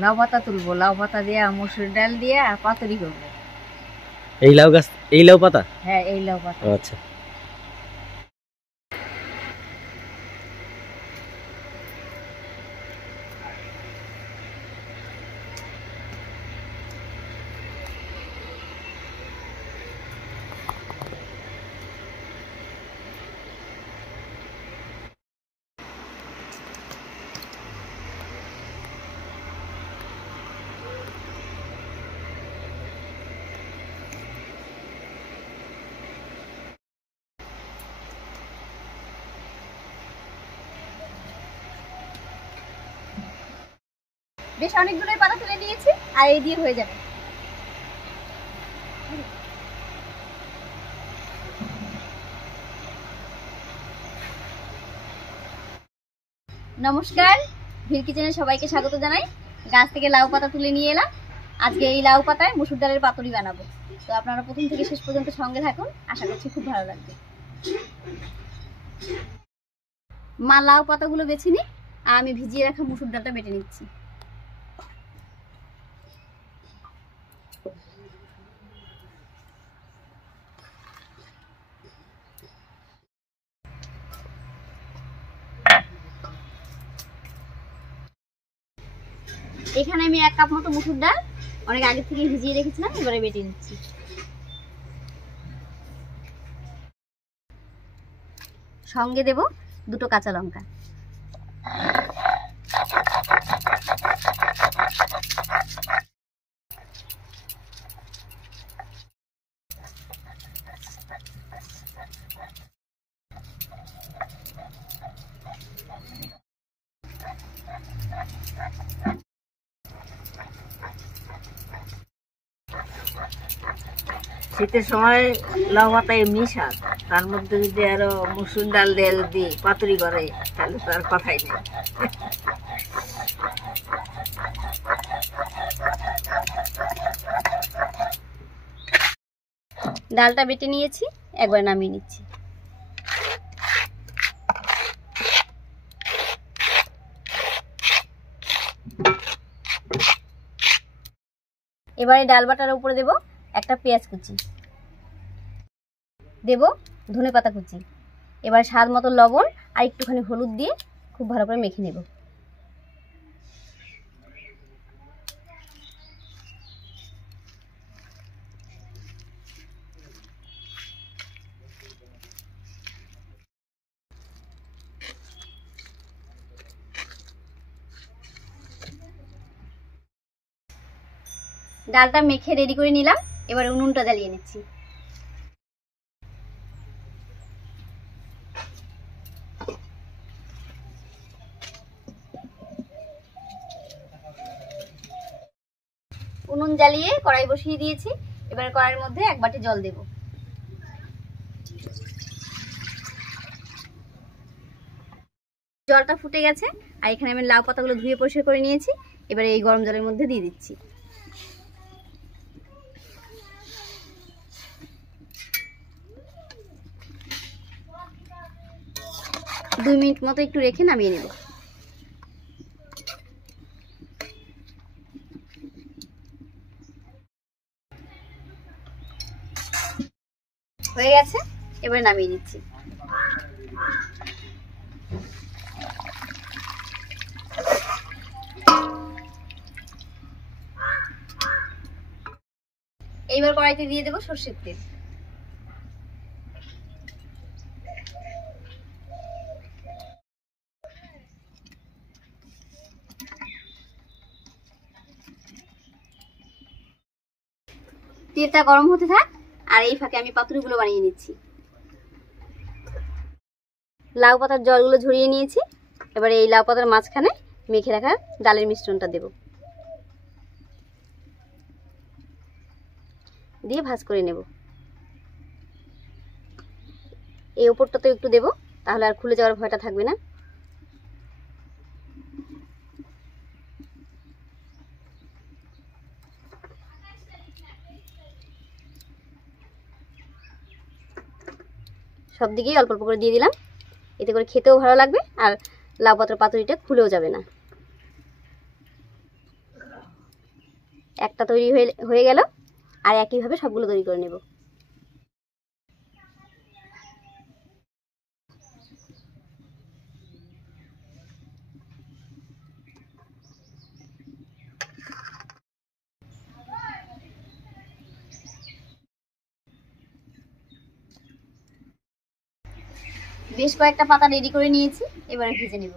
লাউ পাতা তুলবো, লাউ পাতা দিয়ে মসুর ডাল দিয়ে পাতুরি করবো। এই লাউ গাছ, এই লাউ পাতা? হ্যাঁ, এই লাউ পাতা। আচ্ছা। বেশ অনেকগুলোই পাতা তুলে নিয়েছি, আর এই দিয়ে হয়ে যাবে। নমস্কার, ভিল কিচেনে সবাইকে স্বাগত জানাই। গাছ থেকে লাউ পাতা তুলে নিয়ে এলাম। আজকে এই লাউ পাতায় মসুর ডালের পাতুরি বানাবো। তো আপনারা প্রথম থেকে শেষ পর্যন্ত সঙ্গে থাকুন, আশা করছি খুব ভালো লাগবে। মা লাউ পাতাগুলো বেছে নিই, আর আমি ভিজিয়ে রাখা মসুর ডালটা বেটে নিচ্ছি। এখানে আমি 1 কাপ মতো মসুর ডাল অনেক আগে থেকে ভিজিয়ে রেখেছিলাম, এবারে বেটে নিচ্ছি। সঙ্গে দেব 2টো কাঁচা লঙ্কা। শীতের সময় লাউ পাতা এমনি স্বাদ, তার মধ্যে যদি আরো মসুর ডাল দিয়ে যদি পাতুরি করে তাহলে তো আর কথাই নেই। ডালটা বেটে নিয়েছি, একবার নামিয়ে নিচ্ছি। এবারে ডাল বাটার উপরে দেব একটা পেঁয়াজ কুচি, দেব ধনেপাতা কুচি, এবার স্বাদ মতো লবণ আর একটুখানি হলুদ দিয়ে খুব ভালো করে মেখে নেব। ডালটা মেখে রেডি করে নিলাম, এবার উনুনটা জ্বালিয়ে নিচ্ছি। উনুন জ্বালিয়ে কড়াই বসিয়ে দিয়েছি, এবার কড়াইয়ের মধ্যে 1 বাটি জল দেব। জলটা ফুটে গেছে, আর এখানে আমি লাউ পাতাগুলো ধুয়ে পরিষ্কার করে নিয়েছি, এবার এই গরম জলের মধ্যে দিয়ে দিচ্ছি। দুই মিনিট মতো একটু রেখে নামিয়ে নেব। হয়ে গেছে, এবার নামিয়ে নিচ্ছি। এইবার কড়াইতে দিয়ে দেব সরষের তেল। তেলটা গরম হতে থাক, আর এই ফাঁকে আমি পাতুরিগুলো বানিয়ে নিচ্ছি। লাউ পাতার জলগুলো ঝরিয়ে নিয়েছি, এবারে এই লাউ পাতার মাঝখানে মেখে রাখা ডালের মিশ্রণটা দেব, দিয়ে ভাজ করে নেব। এই ওপরটাতেও একটু দেব, তাহলে আর খুলে যাওয়ার ভয়টা থাকবে না। সব দিকেই অল্প অল্প করে দিয়ে দিলাম, এতে করে খেতেও ভালো লাগবে আর লাউ পাতার পাতুরিটা খুলেও যাবে না। একটা তৈরি হয়ে গেল, আর একইভাবে সবগুলো তৈরি করে নেব। বেশ কয়েকটা পাতা রেডি করে নিয়েছি, এবারে ভেজে নেব।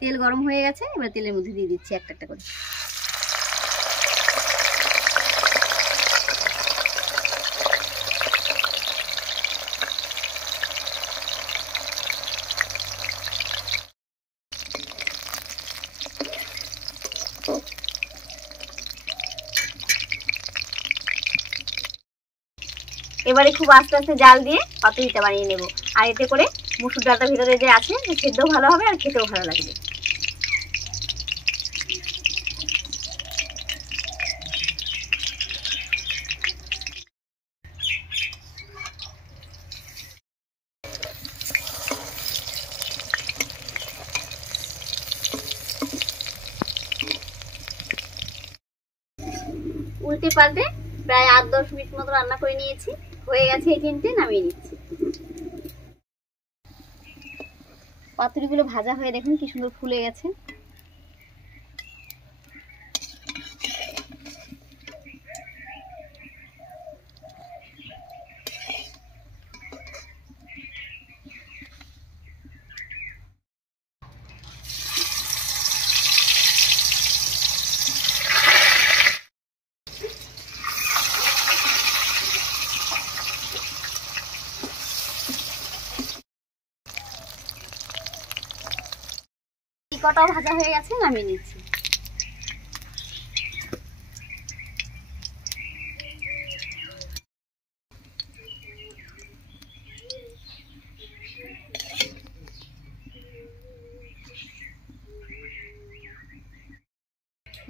তেল গরম হয়ে গেছে, এবার তেলের মধ্যে দিয়ে দিচ্ছি একটা একটা করে। এবারে খুব আস্তে আস্তে জাল দিয়ে পাতুরিটা বানিয়ে নেব। আর এতে করে মসুর ডালটা ভিতরে যে আছে সেদ্ধও ভালো হবে আর খেতেও ভালো লাগবে। উল্টে পাল্টে প্রায় 8-10 মিনিট মতো রান্না করে নিয়েছি। হয়ে গেছে, এই তিনটে নামিয়ে নিচ্ছি। পাতুরিগুলো ভাজা হয়ে দেখুন কি সুন্দর ফুলে গেছে। কটাও ভাজা হয়ে গেছে, নামিয়ে নিচ্ছি।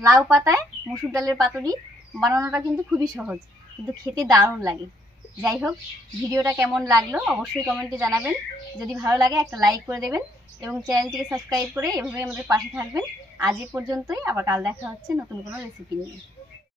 লাউ পাতায় মসুর ডালের পাতুরি বানানোটা কিন্তু খুবই সহজ, কিন্তু খেতে দারুণ লাগে। যাই হোক, ভিডিওটা কেমন লাগলো অবশ্যই কমেন্টে জানাবেন। যদি ভালো লাগে একটা লাইক করে দেবেন এবং চ্যানেলটিকে সাবস্ক্রাইব করে এভাবে আমাদের পাশে থাকবেন। আজ এ পর্যন্তই, আবার কাল দেখা হচ্ছে নতুন কোনো রেসিপি নিয়ে।